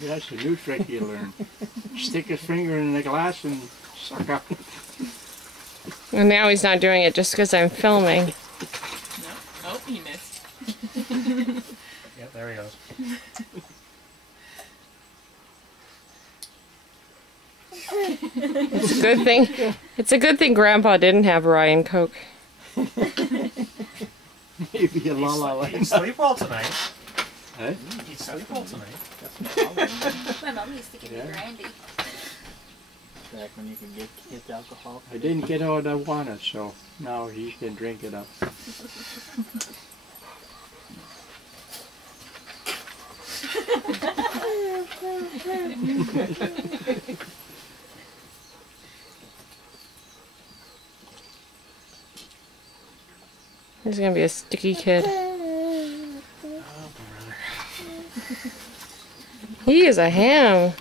That's a new trick you learn. Stick his finger in the glass and suck up. And now he's not doing it just because I'm filming. No. Oh, he missed. Yep, there he goes. It's a good thing. It's a good thing Grandpa didn't have Ryan Coke. Maybe a la He'd sleep well tonight. Eh? He'd sleep well tonight. My mom used to give Yeah. me brandy. Back when you could get alcohol. I didn't get what I wanted, so now he can drink it up. He's gonna be a sticky kid. Oh, brother. He is a ham.